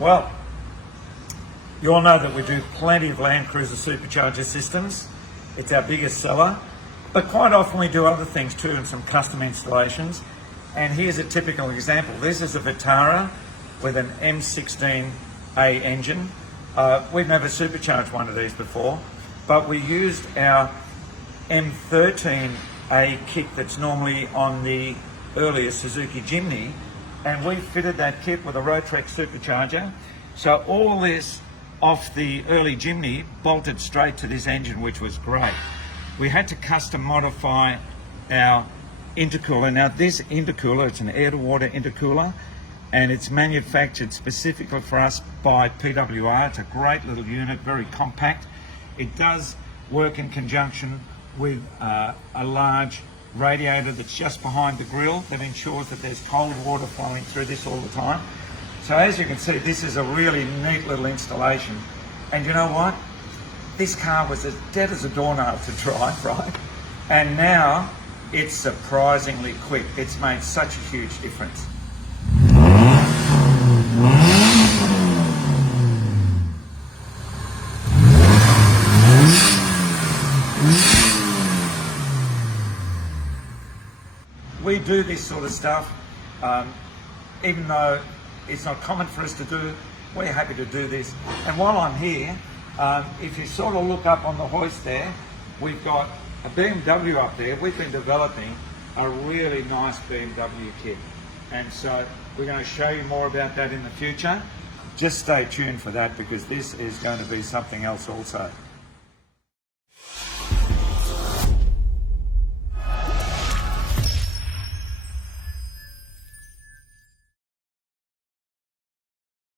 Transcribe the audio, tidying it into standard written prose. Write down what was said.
Well, you all know that we do plenty of Land Cruiser Supercharger systems. It's our biggest seller, but quite often we do other things too and some custom installations. And here's a typical example. This is a Vitara with an M16A engine. We've never supercharged one of these before, but we used our M13A kit that's normally on the earlier Suzuki Jimny, and we fitted that kit with a Rotrek supercharger. So all this off the early Jimny bolted straight to this engine, which was great. We had to custom modify our intercooler. Now this intercooler, it's an air-to-water intercooler, and it's manufactured specifically for us by PWR. It's a great little unit, very compact. It does work in conjunction with a large radiator that's just behind the grille that ensures that there's cold water flowing through this all the time. So as you can see, this is a really neat little installation. And you know what? This car was as dead as a doornail to drive, right? And now it's surprisingly quick. It's made such a huge difference. We do this sort of stuff, even though it's not common for us to do. We're happy to do this. And while I'm here, if you sort of look up on the hoist there, we've got a BMW up there. We've been developing a really nice BMW kit. And so we're going to show you more about that in the future. Just stay tuned for that, because this is going to be something else also.